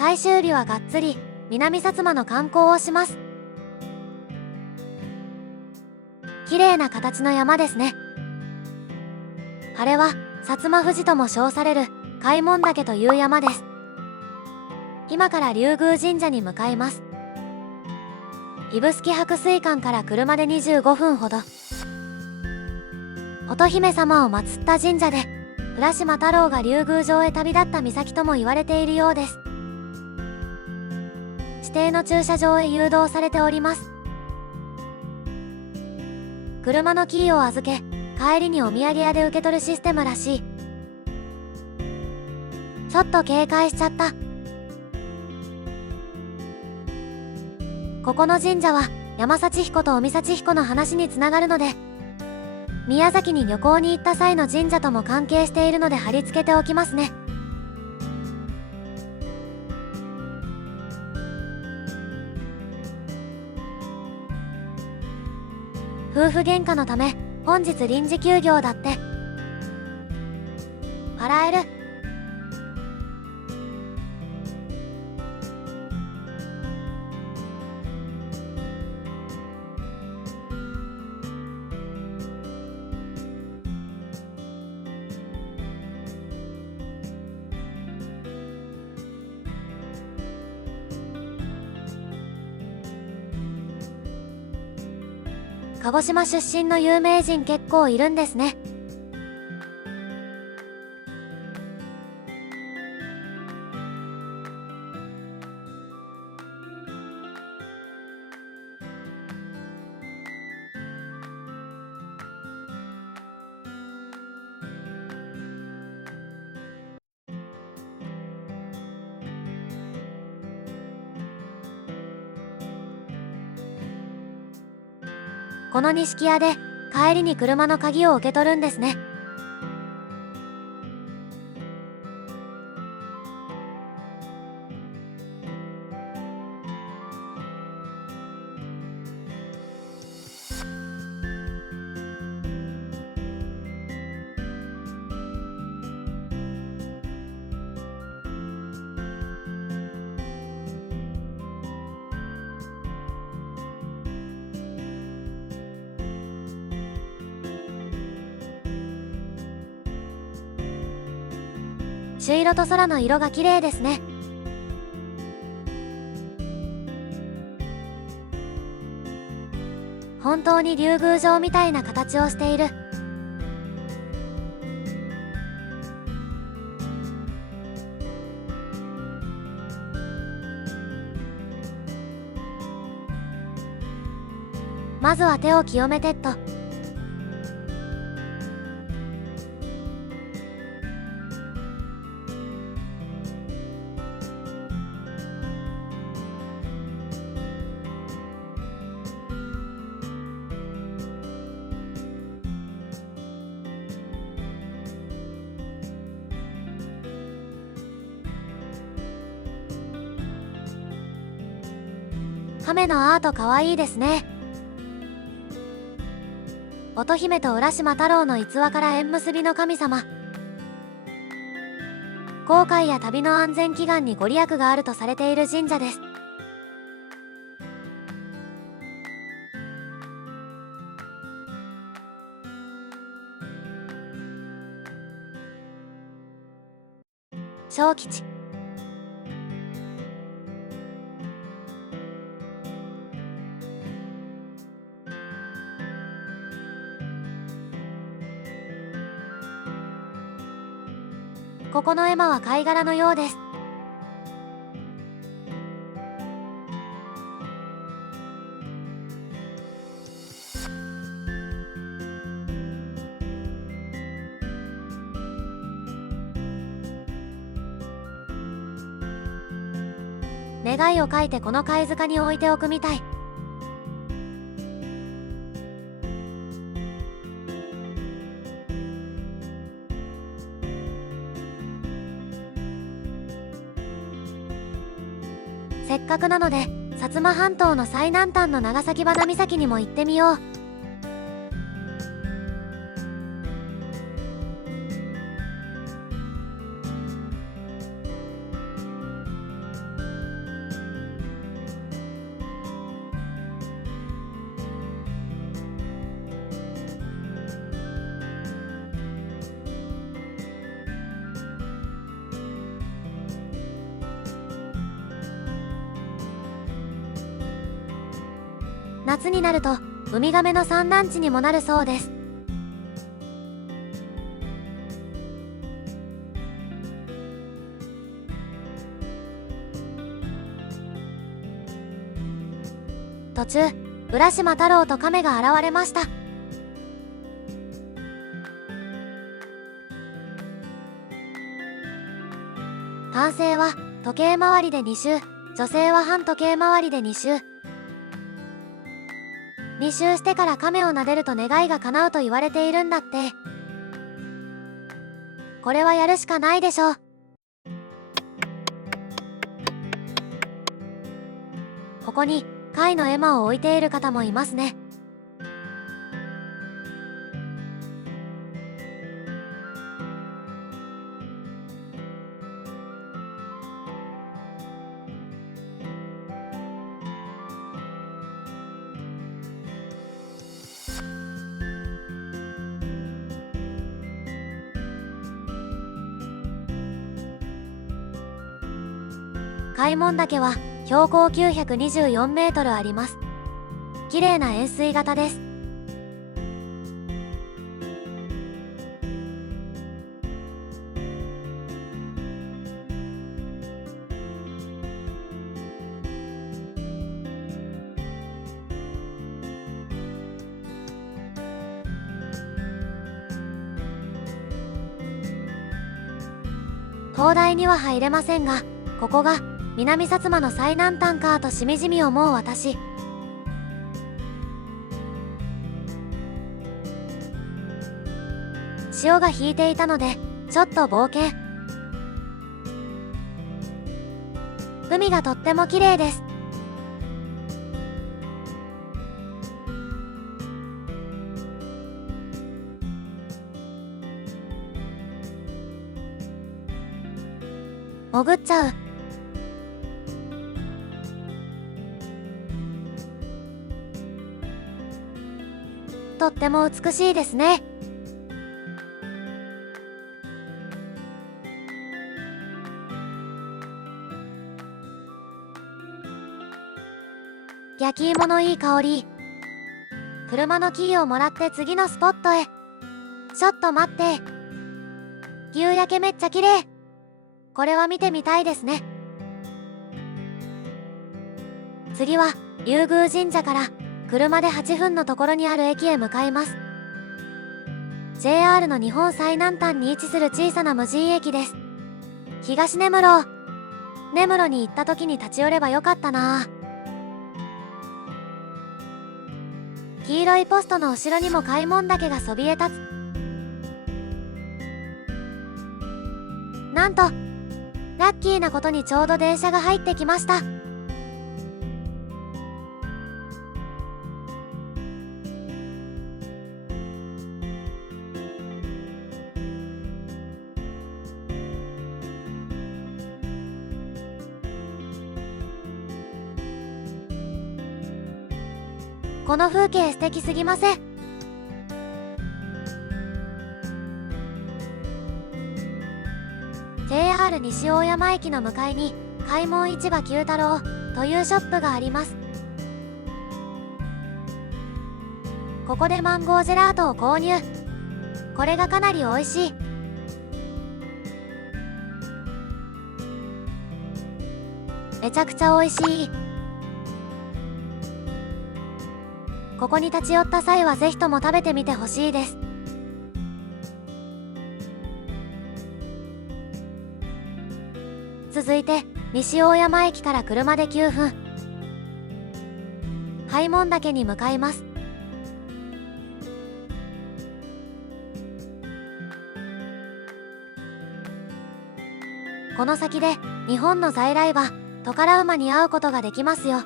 最終日はがっつり南薩摩の観光をします。綺麗な形の山ですね。あれは薩摩富士とも称される開門岳という山です。今から龍宮神社に向かいます。指宿白水館から車で25分ほど。乙姫様を祀った神社で、浦島太郎が竜宮城へ旅立った岬とも言われているようです。指定の駐車場へ誘導されております。車のキーを預け、帰りにお土産屋で受け取るシステムらしい。ちょっと警戒しちゃった。ここの神社は山幸彦と尾身幸彦の話につながるので、宮崎に旅行に行った際の神社とも関係しているので貼り付けておきますね。夫婦喧嘩のため本日臨時休業だって。笑える。鹿児島出身の有名人結構いるんですね。この錦屋で帰りに車の鍵を受け取るんですね。朱色と空の色が綺麗ですね。本当に竜宮城みたいな形をしている。まずは手を清めてっと。亀のアートかわいいですね。乙姫と浦島太郎の逸話から縁結びの神様。航海や旅の安全祈願にご利益があるとされている神社です。小吉。ここの絵馬は貝殻のようです。願いを書いてこの貝塚に置いておくみたい。せっかくなので薩摩半島の最南端の長崎鼻岬にも行ってみよう。夏になるとウミガメの産卵地にもなるそうです。途中、浦島太郎と亀が現れました。男性は時計回りで2周、女性は反時計回りで2周。2周してから亀を撫でると願いが叶うと言われているんだって。これはやるしかないでしょう。ここに貝の絵馬を置いている方もいますね。開門岳は標高924メートルあります。綺麗な円錐型です。灯台には入れませんが、ここが南薩摩の最南端かとしみじみ思う私。潮が引いていたのでちょっと冒険。海がとっても綺麗です。潜っちゃう。とっても美しいですね。焼き芋のいい香り。車のキーをもらって次のスポットへ。ちょっと待って。夕焼けめっちゃ綺麗。これは見てみたいですね。次は龍宮神社から車で8分のところにある駅へ向かいます。 JR の日本最南端に位置する小さな無人駅です。東根室。根室に行った時に立ち寄ればよかったな。黄色いポストの後ろにも開門岳がそびえ立つ。なんとラッキーなことにちょうど電車が入ってきました。この風景素敵すぎません？JR 西大山駅の向かいに開門市場九太郎というショップがあります。ここでマンゴージェラートを購入。これがかなり美味しい。めちゃくちゃ美味しい。ここに立ち寄った際はぜひとも食べてみてほしいです。続いて西大山駅から車で9分、開門岳に向かいます。この先で日本の在来馬トカラ馬に会うことができますよ。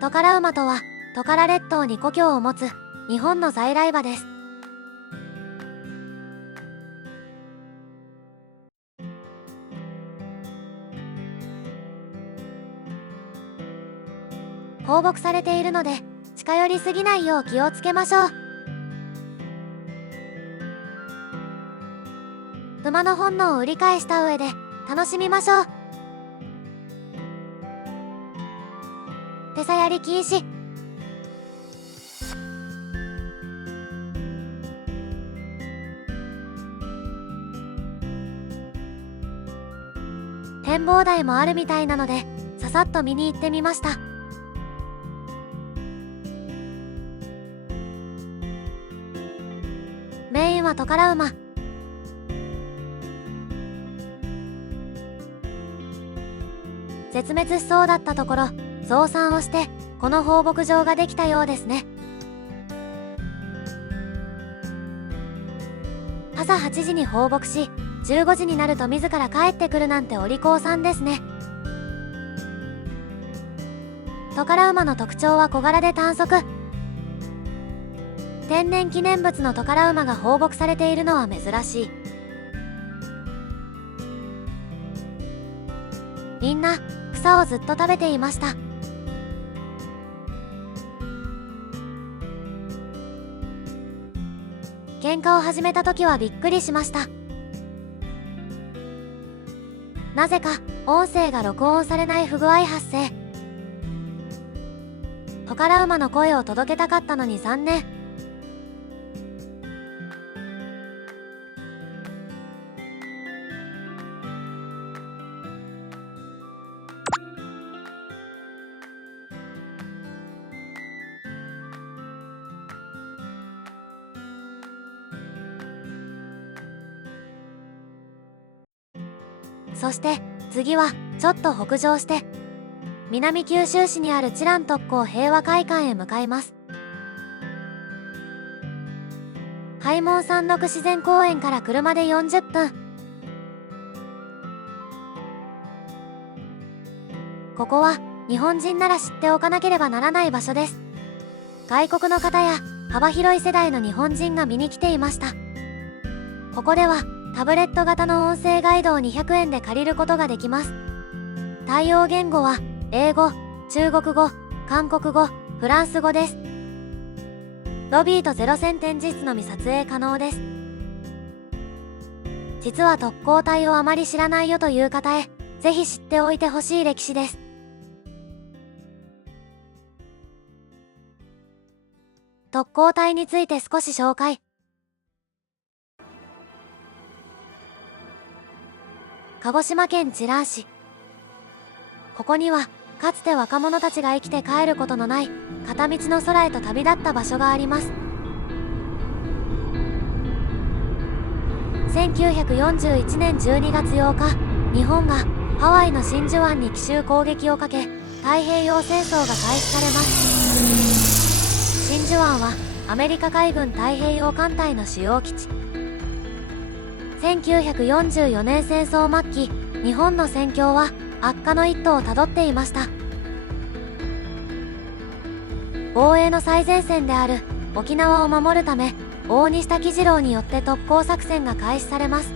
トカラ馬とはトカラ列島に故郷を持つ日本の在来馬です。放牧されているので近寄りすぎないよう気をつけましょう。馬の本能を売り買いした上で楽しみましょう。餌やり禁止。展望台もあるみたいなので、ささっと見に行ってみました。メインはトカラ馬。絶滅しそうだったところ、増産をしてこの放牧場ができたようですね。朝8時に放牧し、15時になると自ら帰ってくるなんてお利口さんですね。トカラ馬の特徴は小柄で短足。天然記念物のトカラ馬が放牧されているのは珍しい。みんな草をずっと食べていました。喧嘩を始めた時はびっくりしました。なぜか音声が録音されない不具合発生。トカラ馬の声を届けたかったのに残念。そして次はちょっと北上して南九州市にある知覧特攻平和会館へ向かいます。開門山麓自然公園から車で40分。ここは日本人なら知っておかなければならない場所です。外国の方や幅広い世代の日本人が見に来ていました。ここではタブレット型の音声ガイドを200円で借りることができます。対応言語は英語、中国語、韓国語、フランス語です。ロビーとゼロ線展示室のみ撮影可能です。実は特攻隊をあまり知らないよという方へ、ぜひ知っておいてほしい歴史です。特攻隊について少し紹介。鹿児島県知覧市。ここにはかつて若者たちが生きて帰ることのない片道の空へと旅立った場所があります。1941年12月8日、日本がハワイの真珠湾に奇襲攻撃をかけ、太平洋戦争が開始されます。真珠湾はアメリカ海軍太平洋艦隊の主要基地。1944年戦争末期、日本の戦況は悪化の一途をたどっていました。防衛の最前線である沖縄を守るため、大西滝次郎によって特攻作戦が開始されます。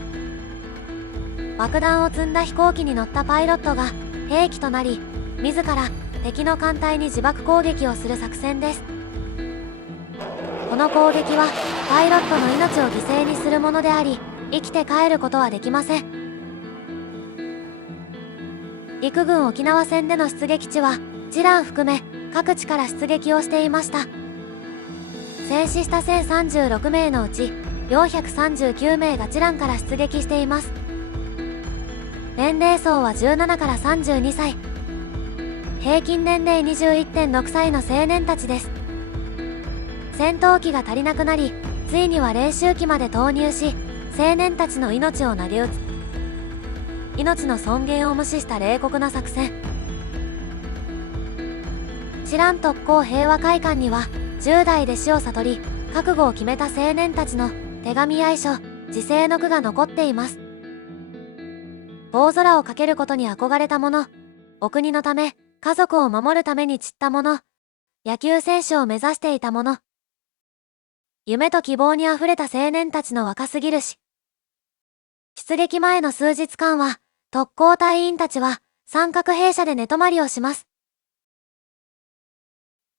爆弾を積んだ飛行機に乗ったパイロットが兵器となり、自ら敵の艦隊に自爆攻撃をする作戦です。この攻撃はパイロットの命を犠牲にするものであり、生きて帰ることはできません。陸軍沖縄戦での出撃地は知覧含め各地から出撃をしていました。戦死した1036名のうち439名が知覧から出撃しています。年齢層は17から32歳。平均年齢 21.6 歳の青年たちです。戦闘機が足りなくなり、ついには練習機まで投入し、青年たちの命を投げ打つ。命の尊厳を無視した冷酷な作戦。知覧特攻平和会館には10代で死を悟り覚悟を決めた青年たちの手紙や遺書、自世の句が残っています。大空をかけることに憧れた者、お国のため家族を守るために散った者、野球選手を目指していた者、夢と希望にあふれた青年たちの若すぎる死。出撃前の数日間は特攻隊員たちは三角兵舎で寝泊まりをします。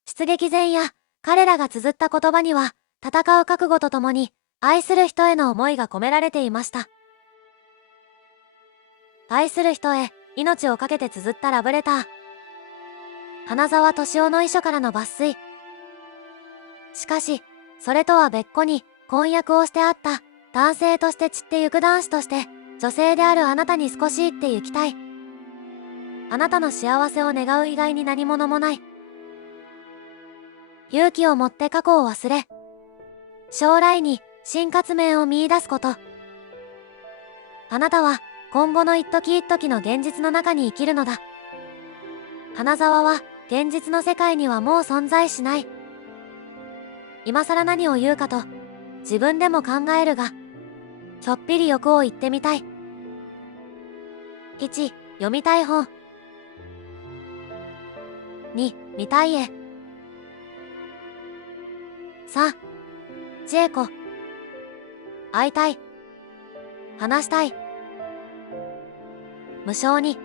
出撃前夜、彼らが綴った言葉には戦う覚悟とともに愛する人への思いが込められていました。愛する人へ命を懸けて綴ったラブレター。花沢敏夫の遺書からの抜粋。しかし、それとは別個に婚約をしてあった男性として散ってゆく男子として女性であるあなたに少し言って行きたい。あなたの幸せを願う以外に何物もない。勇気を持って過去を忘れ、将来に新活面を見出すこと。あなたは今後の一時一時の現実の中に生きるのだ。花沢は現実の世界にはもう存在しない。今更何を言うかと自分でも考えるが、ちょっぴり欲を言ってみたい。1、読みたい本。2、見たい絵。3、千恵子。会いたい。話したい。無償に。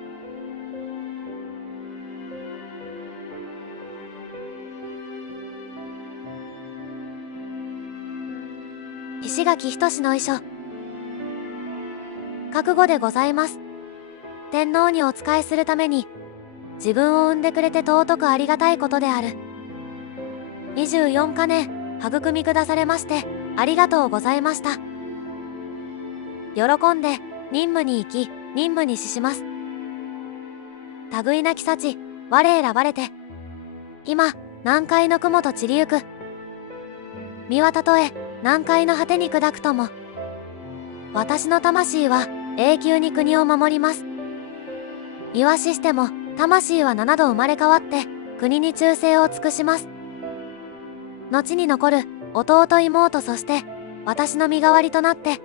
石垣仁の遺書。覚悟でございます。天皇にお仕えするために自分を産んでくれて尊くありがたいことである。24か年育み下されましてありがとうございました。喜んで任務に行き任務に死します。類なき幸我選ばれて今南海の雲と散りゆく。身はたとえ南海の果てに砕くとも私の魂は永久に国を守ります。身は死しても魂は7度生まれ変わって国に忠誠を尽くします。後に残る弟妹そして私の身代わりとなって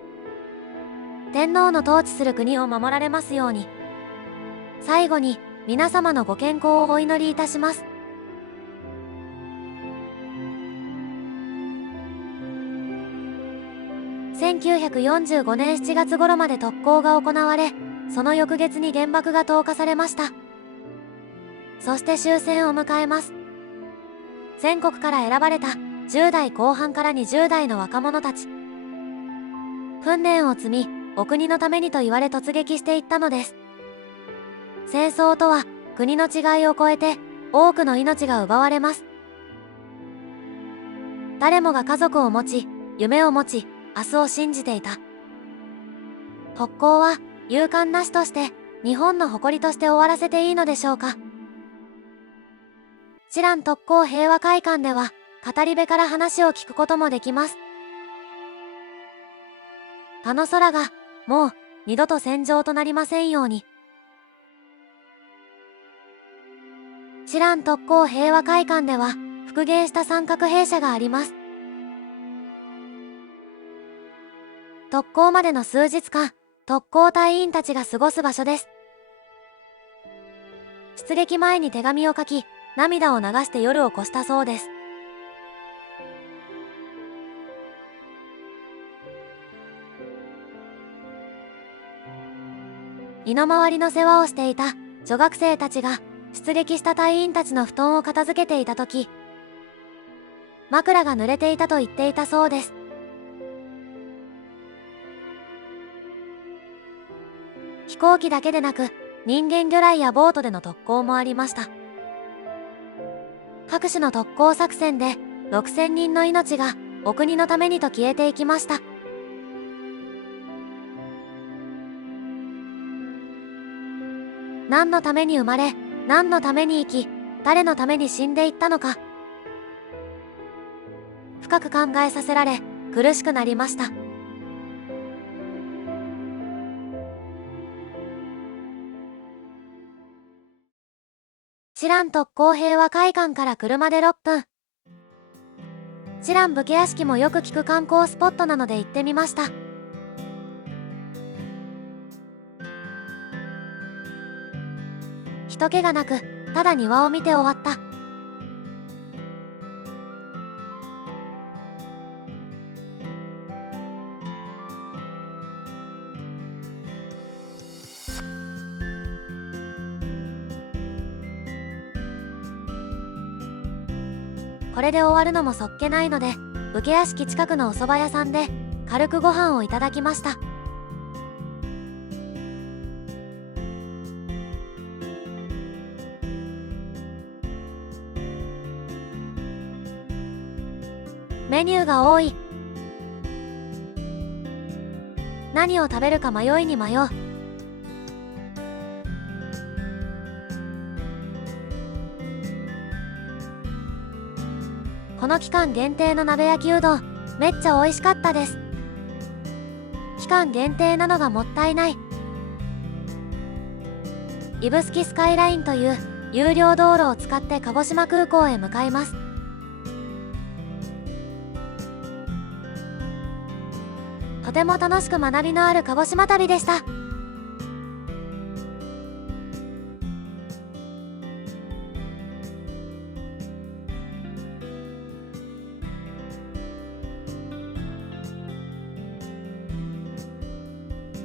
天皇の統治する国を守られますように。最後に皆様のご健康をお祈りいたします。1945年7月頃まで特攻が行われ、その翌月に原爆が投下されました。そして終戦を迎えます。全国から選ばれた10代後半から20代の若者たち。訓練を積み、お国のためにと言われ突撃していったのです。戦争とは国の違いを超えて多くの命が奪われます。誰もが家族を持ち、夢を持ち、明日を信じていた。特攻は勇敢なしとして日本の誇りとして終わらせていいのでしょうか。知覧特攻平和会館では語り部から話を聞くこともできます。あの空がもう二度と戦場となりませんように。知覧特攻平和会館では復元した三角兵舎があります。特攻までの数日間、特攻隊員たちが過ごす場所です。出撃前に手紙を書き、涙を流して夜を越したそうです。身の回りの世話をしていた女学生たちが出撃した隊員たちの布団を片付けていたとき、枕が濡れていたと言っていたそうです。飛行機だけでなく人間魚雷やボートでの特攻もありました。各種の特攻作戦で6000人の命がお国のためにと消えていきました。何のために生まれ、何のために生き、誰のために死んでいったのか、深く考えさせられ苦しくなりました。知覧特攻平和会館から車で6分。知覧武家屋敷もよく聞く観光スポットなので行ってみました。人気がなく、ただ庭を見て終わった。これで終わるのもそっけないので、武家屋敷近くのお蕎麦屋さんで軽くご飯をいただきました。メニューが多い。何を食べるか迷いに迷う。この期間限定の鍋焼きうどん、めっちゃ美味しかったです。期間限定なのがもったいない。指宿スカイラインという有料道路を使って鹿児島空港へ向かいます。とても楽しく学びのある鹿児島旅でした。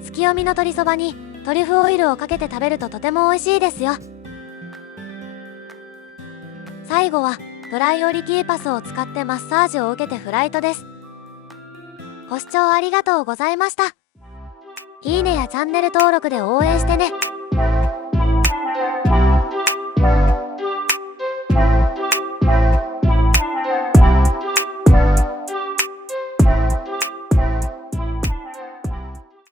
月読みの鶏そばにトリュフオイルをかけて食べるととても美味しいですよ。最後はドライオリキーパスを使ってマッサージを受けてフライトです。ご視聴ありがとうございました。いいねやチャンネル登録で応援してね。